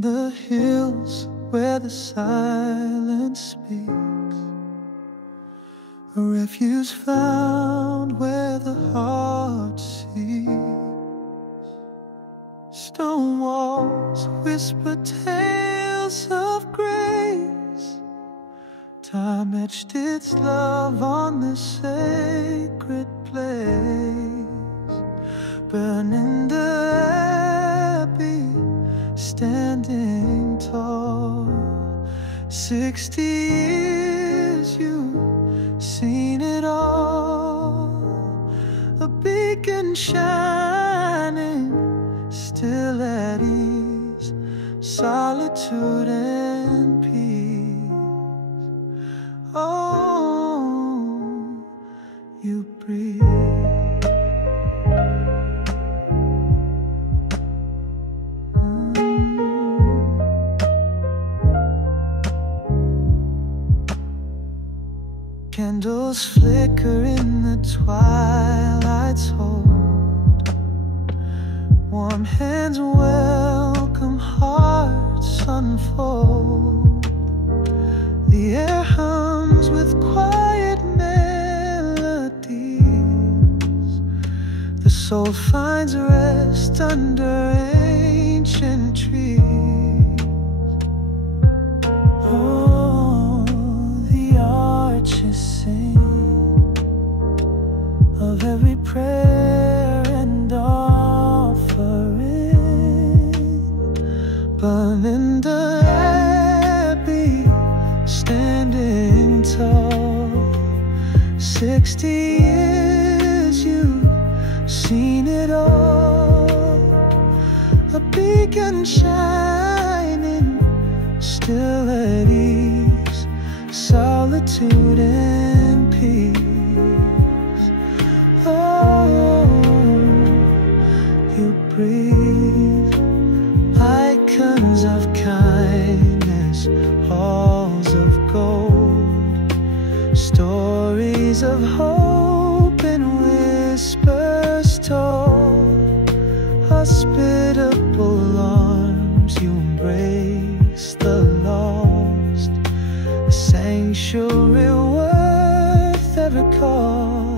the hills where the silence speaks, a refuge found where the heart sees. Stone walls whisper tales of grace, time etched its love on the sacred place. Burning the abbey, standing tall. 60 years you've seen it all. A beacon shining, still at ease, solitude and peace. Oh, you breathe. Candles flicker in the twilight's hold. Warm hands welcome, hearts unfold. The air hums with quiet melodies. The soul finds rest under ancient trees. Oh, the arches sing of every prayer and offering. Burning the abbey, standing tall. 60 years you've seen it all. A beacon shining, still at ease, solitude and peace. Oh, you breathe. Icons of kindness, halls of gold, stories of hope and whispers told. Hospitable arms, you embrace the lost, a sanctuary worth every call.